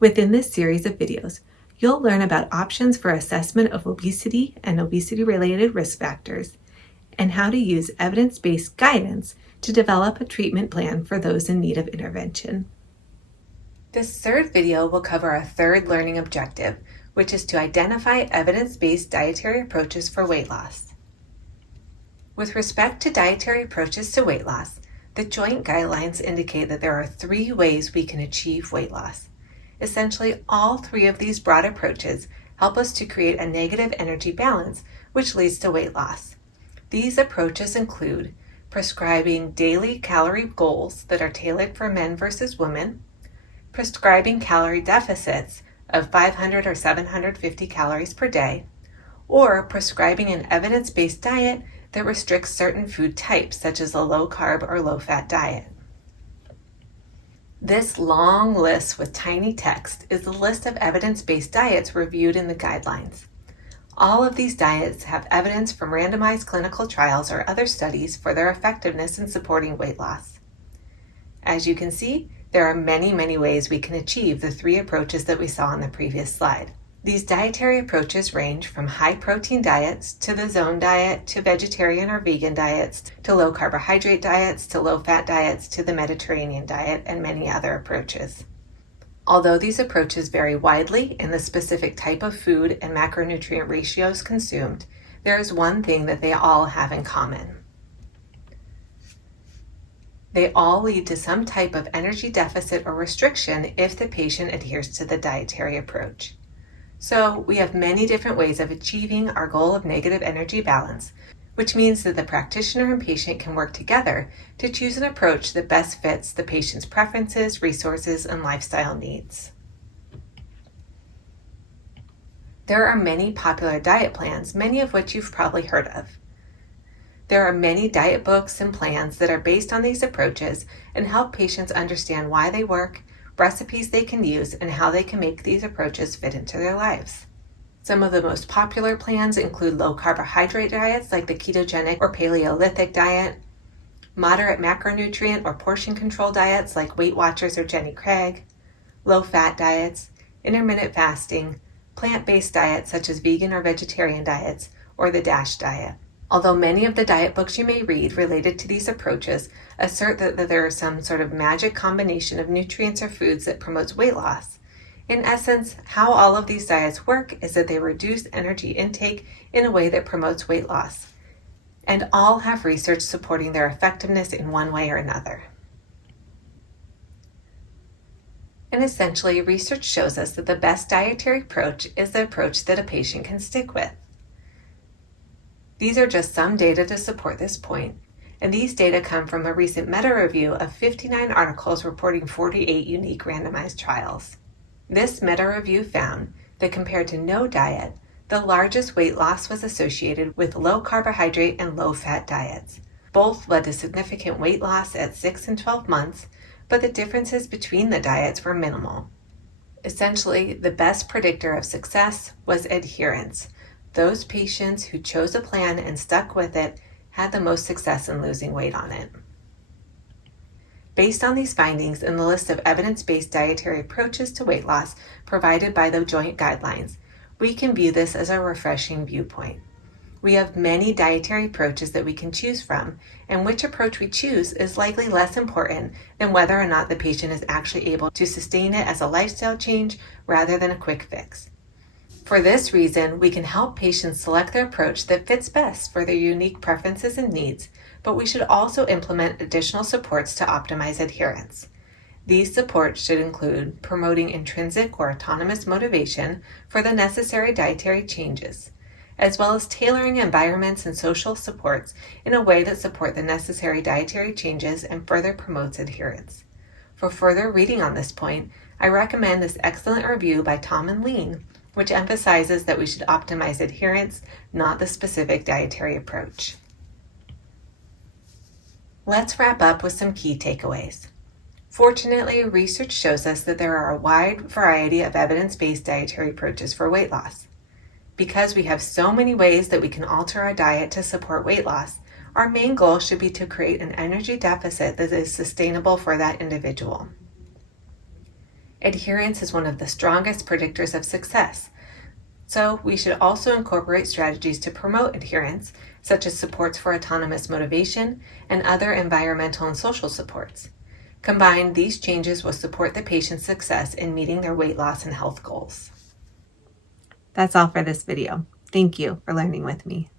Within this series of videos, you'll learn about options for assessment of obesity and obesity-related risk factors, and how to use evidence-based guidance to develop a treatment plan for those in need of intervention. This third video will cover a third learning objective, which is to identify evidence-based dietary approaches for weight loss. With respect to dietary approaches to weight loss, the joint guidelines indicate that there are 3 ways we can achieve weight loss. Essentially, all 3 of these broad approaches help us to create a negative energy balance, which leads to weight loss. These approaches include prescribing daily calorie goals that are tailored for men versus women, prescribing calorie deficits of 500 or 750 calories per day, or prescribing an evidence-based diet that restricts certain food types, such as a low-carb or low-fat diet. This long list with tiny text is the list of evidence-based diets reviewed in the guidelines. All of these diets have evidence from randomized clinical trials or other studies for their effectiveness in supporting weight loss. As you can see, there are many ways we can achieve the 3 approaches that we saw on the previous slide. These dietary approaches range from high-protein diets to the zone diet to vegetarian or vegan diets to low-carbohydrate diets to low-fat diets to the Mediterranean diet and many other approaches. Although these approaches vary widely in the specific type of food and macronutrient ratios consumed, there is one thing that they all have in common. They all lead to some type of energy deficit or restriction if the patient adheres to the dietary approach. So we have many different ways of achieving our goal of negative energy balance, which means that the practitioner and patient can work together to choose an approach that best fits the patient's preferences, resources, and lifestyle needs. There are many popular diet plans, many of which you've probably heard of. There are many diet books and plans that are based on these approaches and help patients understand why they work, recipes they can use, and how they can make these approaches fit into their lives. Some of the most popular plans include low-carbohydrate diets like the ketogenic or Paleolithic diet, moderate macronutrient or portion control diets like Weight Watchers or Jenny Craig, low-fat diets, intermittent fasting, plant-based diets such as vegan or vegetarian diets, or the DASH diet. Although many of the diet books you may read related to these approaches assert that there is some sort of magic combination of nutrients or foods that promotes weight loss, in essence, how all of these diets work is that they reduce energy intake in a way that promotes weight loss, and all have research supporting their effectiveness in one way or another. And essentially, research shows us that the best dietary approach is the approach that a patient can stick with. These are just some data to support this point, and these data come from a recent meta-review of 59 articles reporting 48 unique randomized trials. This meta-review found that compared to no diet, the largest weight loss was associated with low-carbohydrate and low-fat diets. Both led to significant weight loss at 6 and 12 months, but the differences between the diets were minimal. Essentially, the best predictor of success was adherence. Those patients who chose a plan and stuck with it had the most success in losing weight on it. Based on these findings and the list of evidence-based dietary approaches to weight loss provided by the joint guidelines, we can view this as a refreshing viewpoint. We have many dietary approaches that we can choose from, and which approach we choose is likely less important than whether or not the patient is actually able to sustain it as a lifestyle change rather than a quick fix. For this reason, we can help patients select their approach that fits best for their unique preferences and needs, but we should also implement additional supports to optimize adherence. These supports should include promoting intrinsic or autonomous motivation for the necessary dietary changes, as well as tailoring environments and social supports in a way that support the necessary dietary changes and further promotes adherence. For further reading on this point, I recommend this excellent review by Tom and Lean, which emphasizes that we should optimize adherence, not the specific dietary approach. Let's wrap up with some key takeaways. Fortunately, research shows us that there are a wide variety of evidence-based dietary approaches for weight loss. Because we have so many ways that we can alter our diet to support weight loss, our main goal should be to create an energy deficit that is sustainable for that individual. Adherence is one of the strongest predictors of success. So we should also incorporate strategies to promote adherence, such as supports for autonomous motivation and other environmental and social supports. Combined, these changes will support the patient's success in meeting their weight loss and health goals. That's all for this video. Thank you for learning with me.